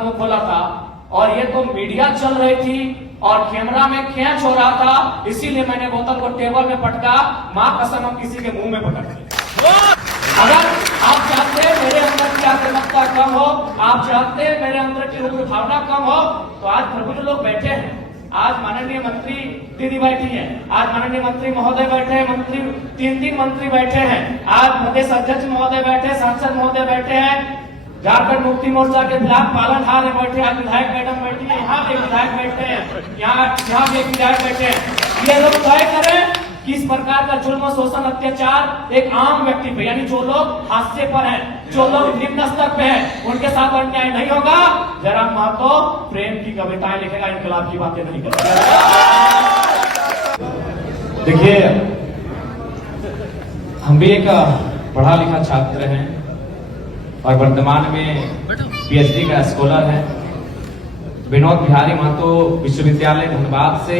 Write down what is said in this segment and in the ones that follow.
मुंह खोला था और ये तो मीडिया चल रही थी और कैमरा में कैच हो रहा था, इसीलिए मैंने बोतल को टेबल में पटका। मां कसम हम किसी के मुंह में पटक दिए। अगर आप चाहते हैं मेरे अंदर की आक्रामकता कम हो, आप चाहते हैं मेरे अंदर की उग्र भावना कम हो, तो आज प्रबुद्ध लोग बैठे हैं। आज माननीय मंत्री दीदी बैठी है, आज माननीय मंत्री महोदय बैठे हैं, मंत्री तीन मंत्री बैठे हैं, आज प्रदेश अध्यक्ष महोदय बैठे, सांसद महोदय बैठे हैं, झारखंड मुक्ति मोर्चा के खिलाफ पालनहार बैठे, आज विधायक मैडम बैठी है, यहाँ भी विधायक बैठे हैं, यहाँ भी एक विधायक बैठे हैं। ये लोग तय करें कि इस प्रकार का जुल्म, शोषण, अत्याचार एक आम व्यक्ति पे, यानी जो लोग हाशिए पर हैं, जो लोग निम्न स्तर पे हैं, उनके साथ अन्याय नहीं होगा। जयराम महतो प्रेम की कविताएं लिखेगा, इनकलाब की बातें नहीं करेगा। देखिए, हम भी एक पढ़ा लिखा छात्र हैं और वर्तमान में पीएचडी का स्कॉलर है। विनोद बिहारी महतो विश्वविद्यालय धनबाद से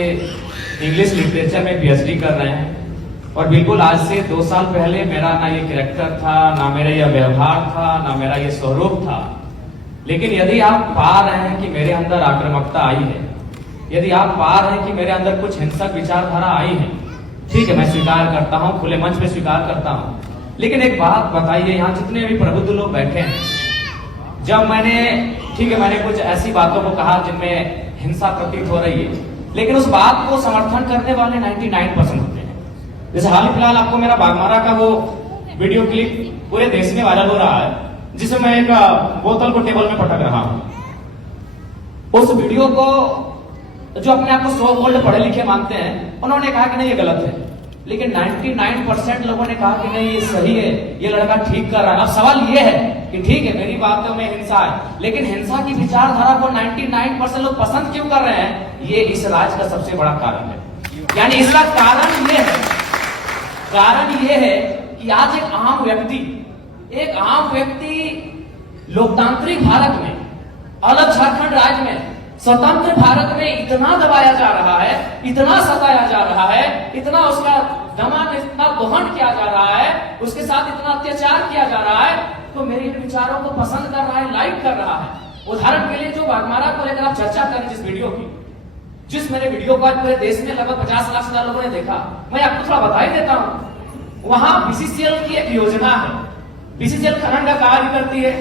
इंग्लिश लिटरेचर में पीएचडी कर रहे हैं। और बिल्कुल आज से 2 साल पहले मेरा ना ये कैरेक्टर था, ना मेरा ये व्यवहार था, ना मेरा ये स्वरूप था। लेकिन यदि आप पा रहे हैं कि मेरे अंदर आक्रामकता आई है, यदि आप पा रहे हैं कि मेरे अंदर कुछ हिंसक विचारधारा आई है, ठीक है, मैं स्वीकार करता हूं, खुले मंच पे स्वीकार करता हूं। लेकिन एक बात बताइए, यहाँ जितने भी प्रबुद्ध लोग बैठे हैं, जब मैंने, ठीक है, मैंने कुछ ऐसी बातों को कहा जिनमें हिंसा प्रतीत हो रही है, लेकिन उस बात को समर्थन करने वाले 99% होते हैं। जैसे हाल फिलहाल आपको मेरा बागमारा का वो वीडियो क्लिप पूरे देश में वायरल हो रहा है, जिसमें मैं एक बोतल को टेबल में पटक रहा हूं। उस वीडियो को जो अपने आप को 100 गोल्ड पढ़े लिखे मानते हैं, उन्होंने कहा कि नहीं ये गलत है, लेकिन 99% लोगों ने कहा कि नहीं ये सही है, ये लड़का ठीक कर रहा है। अब सवाल ये है कि ठीक है, मेरी बातों में हिंसा है, लेकिन हिंसा की विचारधारा को 99% लोग पसंद क्यों कर रहे हैं? ये इस राज का सबसे बड़ा कारण है। यानी इसका कारण ये है कि आज एक आम व्यक्ति लोकतांत्रिक भारत में, अलग झारखंड राज्य में, स्वतंत्र भारत में इतना दबाया जा रहा है, इतना सताया जा रहा है, इतना उसका दमन, इतना दोहन किया जा रहा है, उसके साथ इतना अत्याचार किया जा रहा है, तो मेरे इन विचारों को पसंद कर रहा है, लाइक कर रहा है। उदाहरण के लिए जो बागमारा को लेकर आप चर्चा करें, जिस वीडियो की, जिस मेरे वीडियो को आज पूरे देश में लगभग 50 लाख से ज्यादा लोगों ने देखा, मैं आपको थोड़ा बता ही देता हूं। वहां बीसीसीएल की एक योजना है, बीसीसीएल खनन का कार्य करती है।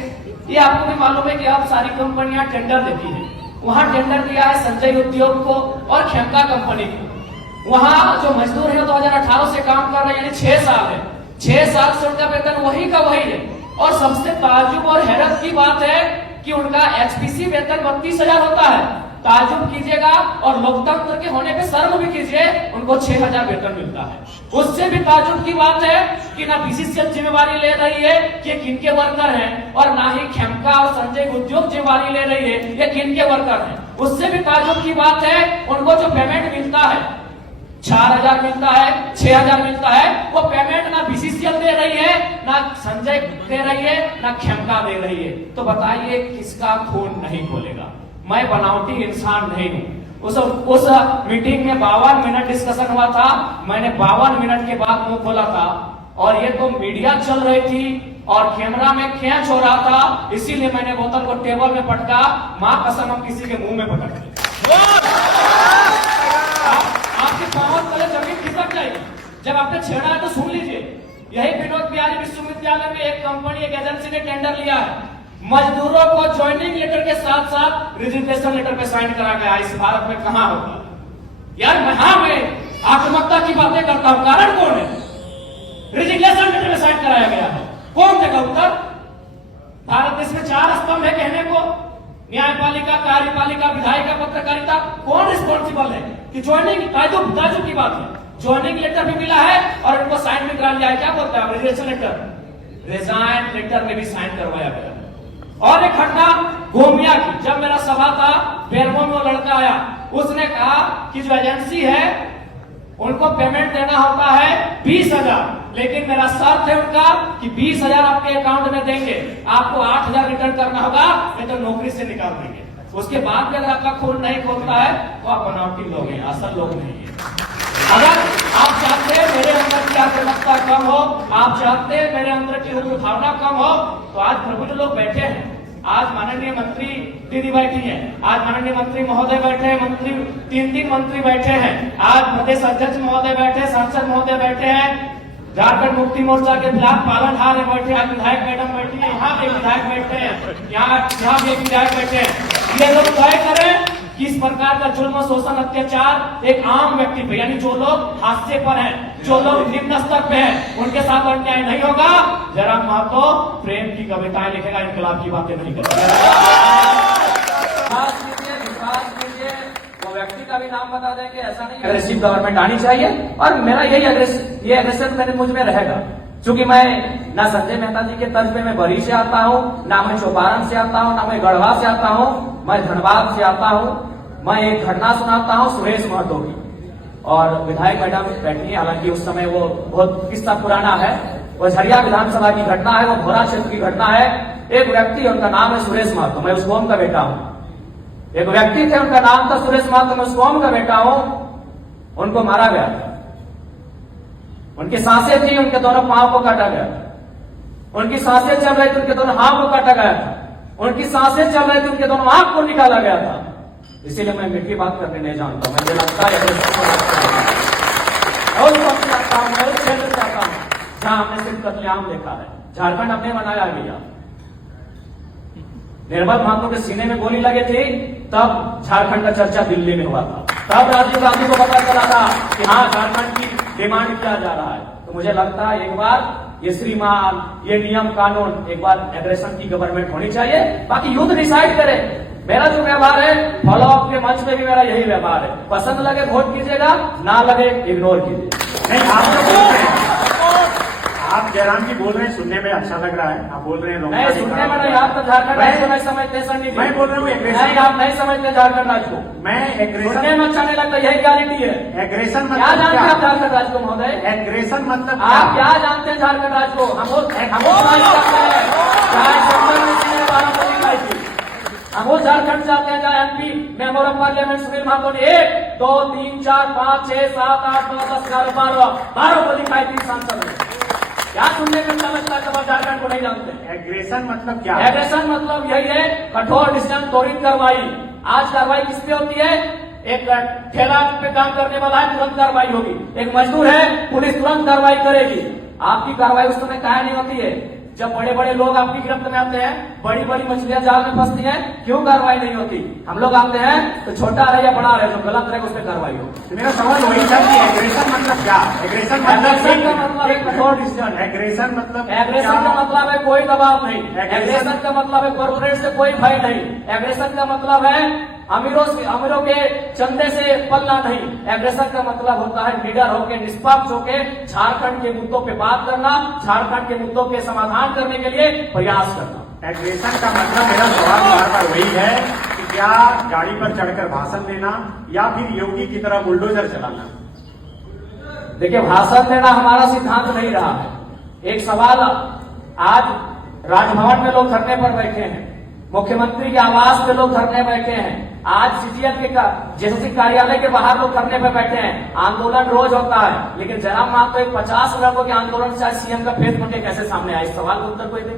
ये आपको भी मालूम है कि अब सारी कंपनियां टेंडर देती है। वहां टेंडर दिया है संजय उद्योग को और खेमका कंपनी को। वहां जो मजदूर है 2018 से काम कर रहे हैं, यानी 6 साल है, 6 साल से उनका वेतन वही का वही है। और सबसे ताज्जुब और हैरत की बात है कि उनका एचपीसी वेतन 32,000 होता है। ताज्जुब कीजिएगा और लोकतंत्र के होने पे शर्म भी कीजिए, उनको 6,000 वेतन मिलता है। उससे भी ताज्जुब की बात है कि ना बीसीसीएल जिम्मेवारी ले रही है कि किनके वर्कर हैं, और ना ही खेमका और संजय उद्योग जिम्मेवारी ले रही है ये किनके वर्कर हैं। उससे भी ताज्जुब की बात है, उनको जो पेमेंट मिलता है 4,000 मिलता है, 6,000 मिलता है, वो पेमेंट ना बीसीसीएल दे रही है, ना संजय दे रही है, ना खेमका दे रही है। तो बताइए किसका खून नहीं खोलेगा? मैं बनावटी इंसान नहीं हूं। उस मीटिंग में 52 मिनट डिस्कशन हुआ था, मैंने 52 मिनट के बाद मुंह खोला था और ये तो मीडिया चल रही थी और कैमरा में कैच हो रहा था, इसीलिए मैंने बोतल को टेबल में पटका। मां कसम हम किसी के मुंह में पटक दिए। आपके पांव तले जमीन खिसक जाएगी। जब आपने छेड़ा है तो सुन लीजिए। यही विनोद बिहारी विश्वविद्यालय में एक कंपनी, एक एजेंसी ने टेंडर लिया है, मजदूरों को ज्वाइनिंग लेटर के साथ साथ रिजिग्नेशन लेटर पे साइन करा गया। इस भारत में कहां होगा यार? मैं आक्रामकता की बातें करता हूं, कारण कौन है? रिजिग्नेशन लेटर में साइन कराया गया है, कौन देगा उत्तर? भारत देश में 4 स्तंभ है कहने को, न्यायपालिका, कार्यपालिका, विधायिका, पत्रकारिता। कौन रिस्पॉन्सिबल है कि ज्वाइनिंग? ताजुब की बात है, ज्वाइनिंग लेटर भी मिला है और इनको साइन भी करा लिया है। क्या बोलते हैं रिजिग्नेशन लेटर? रिजाइन लेटर में भी साइन करवाया गया। और एक घटना गोमिया की, जब मेरा सभा था बेरमो में, वो लड़का आया, उसने कहा कि जो एजेंसी है उनको पेमेंट देना होता है 20,000, लेकिन मेरा शर्त है उनका कि 20,000 आपके अकाउंट में देंगे, आपको 8,000 रिटर्न करना होगा, नहीं तो नौकरी से निकाल देंगे। उसके बाद भी अगर आपका खून नहीं खोलता है तो आप बनावटी लोग हैं, असल लोग नहीं है। अगर आप चाहते हैं मेरे अंदर की आक्रामकता कम हो, आप चाहते हैं मेरे अंदर की उग्र भावना कम हो, तो आज प्रबुद्ध लोग बैठे हैं। आज माननीय मंत्री दीदी बैठी है, आज माननीय मंत्री महोदय बैठे हैं, मंत्री 3 मंत्री बैठे हैं, आज प्रदेश अध्यक्ष महोदय बैठे, सांसद महोदय बैठे हैं, झारखंड मुक्ति मोर्चा के खिलाफ पालनहार बैठे, आज विधायक मैडम बैठी है, यहाँ भी विधायक बैठे हैं, यहाँ भी एक विधायक बैठे हैं। ये लोग तय करें कि इस प्रकार का जुल्म, शोषण, अत्याचार एक आम व्यक्ति पे, यानी जो लोग हाशिए पर हैं, जो लोग निम्न स्तर पे हैं, उनके साथ अन्याय नहीं होगा। जयराम महतो प्रेम की कविताएं लिखेगा, इनकलाब की बातें नहीं करेगा। वो व्यक्ति का भी नाम बता देंगे, ऐसा नहीं अग्रेसिव गवर्नमेंट आनी चाहिए, और मेरा यही एग्रेसिव मेरे मुझ में रहेगा। क्योंकि मैं ना संजय मेहता जी के तर्ज पे मैं बरी से आता हूँ, ना मैं चौपारण से आता हूँ, ना मैं गढ़वा से आता हूँ, मैं धनबाद से आता हूँ। मैं एक घटना सुनाता हूँ सुरेश महतो की, और विधायक मैडम बैठी है, हालांकि उस समय वो बहुत किस्सा पुराना है, वो झरिया विधानसभा की घटना है, वो भोरा क्षेत्र की घटना है। एक व्यक्ति, उनका नाम है सुरेश महतो, मैं उस कौम का बेटा हूँ। एक व्यक्ति थे, उनका नाम था सुरेश महतो, मैं उस कौम का बेटा हूँ। उनको मारा गया था, उनकी सांसें थी, उनके दोनों पांव को काटा गया था, उनकी सांसें चल रही थी, उनके दोनों हाथ को काटा गया था, उनकी सांसें चल रही थी, उनके दोनों आंख को निकाला गया था। इसीलिए मैं मीठी बात करने नहीं जानता, मुझे लगता है और चाहता हूं, मैं उस क्षेत्र चाहता हूं जहां हमने सिर्फ कत्लेआम देखा है। झारखंड हमने बनाया गया, निर्मल महतो के सीने में गोली लगे थी, तब झारखंड का चर्चा दिल्ली में हुआ था, तब राजीव गांधी को पता चला था कि हाँ झारखंड की डिमांड किया जा रहा है। तो मुझे लगता है एक बार ये श्रीमान, ये नियम कानून, एक बार एग्रेशन की गवर्नमेंट होनी चाहिए, बाकी युद्ध डिसाइड करे। मेरा जो व्यवहार है फॉलो अप के मंच में भी मेरा यही व्यवहार है, पसंद लगे वोट कीजिएगा, ना लगे इग्नोर कीजिए। नहीं, आप जो बोल रहे हैं, आप जयराम जी बोल रहे हैं, सुनने में अच्छा लग रहा है, आप बोल रहे हैं नहीं सुनने में नहीं, आप तो झारखंड राज्य को नहीं समझते सर। मैं बोल रहा हूँ नहीं, आप नहीं समझते झारखंड राज्य को, मैं एग्रेशन सुनने में अच्छा नहीं लगता, यही क्वालिटी है। एग्रेशन क्या मतलब जानते हैं आप क्या? झारखंड राज्य को महोदय? एग्रेशन मतलब आप क्या जानते हैं झारखंड राज्य को? हम झारखंड जाते हैं, जहाँ MP member of parliament Sunil Mahto ने 1, 2, 3, 4, 5, 6, 7, 8, 9, 10, 11, 12 को दिखाई 3 सांसद ने। क्या सुनने में समझता है, तब झारखंड को नहीं जानते। एग्रेशन मतलब क्या? एग्रेशन मतलब यही है कठोर डिसीजन, त्वरित कार्रवाई। आज कार्रवाई किस पे होती है? एक ठेला पे काम करने वाला है, तुरंत कार्रवाई होगी। एक मजदूर है, पुलिस तुरंत कार्रवाई करेगी। आपकी कार्रवाई उस समय काहे नहीं होती है? जब बड़े बड़े लोग आपकी गिरफ्त में आते हैं, बड़ी बड़ी मछलियां जाल में फंसती हैं, क्यों कार्रवाई नहीं होती? हम लोग आते हैं तो छोटा रहे या बड़ा रहे, जो गलत रहे उस पर कार्रवाई हो। मेरा सवाल वही था कि एग्रेशन मतलब क्या? एग्रेशन एग्रेशन का मतलब है कठोर डिसीजन। एग्रेशन मतलब एग्रेशन का मतलब है कोई दबाव नहीं। एग्रेशन का मतलब है कॉर्पोरेट से कोई भय नहीं। एग्रेशन का मतलब है अमीरों के चंदे से पलना नहीं। एग्रेशन का मतलब होता है निडर होके, निष्पक्ष होके झारखंड के मुद्दों पे बात करना, झारखंड के मुद्दों के समाधान करने के लिए प्रयास करना। एग्रेशन का मतलब, मेरा सवाल बार बार वही है कि क्या गाड़ी पर चढ़कर भाषण देना या फिर योगी की तरह बुलडोजर चलाना? देखिए, भाषण देना हमारा सिद्धांत नहीं रहा है। एक सवाल, आज राजभवन में लोग धरने पर बैठे हैं, मुख्यमंत्री के आवास पे लोग धरने बैठे हैं, आज सीजीएफ के जेएसएससी कार्यालय के बाहर लोग धरने पर बैठे हैं। आंदोलन रोज होता है, लेकिन जयराम महतो एक 50 लड़कों के आंदोलन से सीएम का फेस बन के कैसे सामने आया? इस सवाल का उत्तर कोई दे।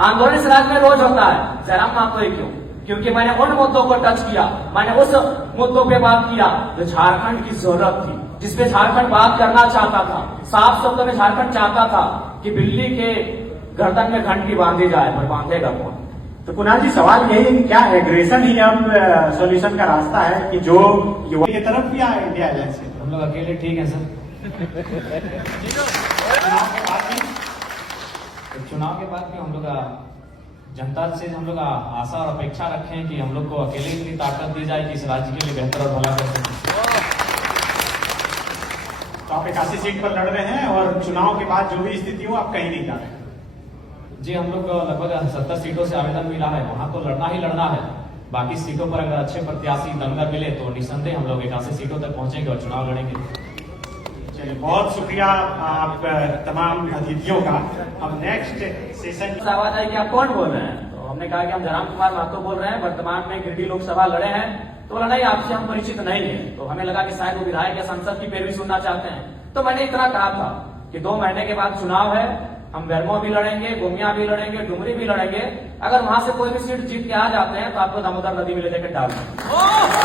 आंदोलन इस राज्य में रोज होता है, जयराम महतो ही क्यों? क्योंकि मैंने उन मुद्दों को टच किया, मैंने उस मुद्दों पे बात किया जो झारखंड की जरूरत थी, जिसपे झारखंड बात करना चाहता था। साफ शब्दों में झारखंड चाहता था कि बिल्ली के गर्दन में घंटी बांधी जाए, पर बांधेगा कौन? तो कुणाल जी, सवाल यही है कि क्या एग्रेशन ही अब सॉल्यूशन का रास्ता है कि जो युवा की तरफ भी आए इंडिया एलायंस से? हम लोग अकेले ठीक है सर। चुनाव के बाद भी हम लोग जनता से हम लोग आशा और अपेक्षा रखे हैं कि हम लोग को अकेले इतनी ताकत दी जाए कि इस राज्य के लिए बेहतर और भला कर सकें। तो आप 81 सीट पर लड़ रहे हैं और चुनाव के बाद जो भी स्थिति हो आप कहीं नहीं जा रहे? जी, हम लोग लगभग 70 सीटों से आवेदन मिला है, वहां तो लड़ना ही लड़ना है। बाकी सीटों पर अगर अच्छे प्रत्याशी दमदार मिले तो निसंदेह हम लोग 81 सीटों तक पहुंचेंगे और चुनाव लड़ेंगे। चलिए, बहुत शुक्रिया आप तमाम अतिथियों का। अब नेक्स्ट सेशन आवाज आई कि आप कौन बोल रहे हैं? तो हमने कहा कि हम जयराम कुमार महतो बोल रहे हैं, वर्तमान में गिरिडीह लोकसभा लड़े हैं। तो बोला नहीं, आपसे हम परिचित नहीं है। तो हमें लगा कि शायद वो विधायक या संसद की पैरवी सुनना चाहते हैं। तो मैंने इतना कहा था कि 2 महीने के बाद चुनाव है, हम बेरमो भी लड़ेंगे, गोमिया भी लड़ेंगे, डुमरी भी लड़ेंगे। अगर वहां से कोई भी सीट जीत के आ जाते हैं तो आपको दामोदर नदी में ले जाकर डाल देंगे।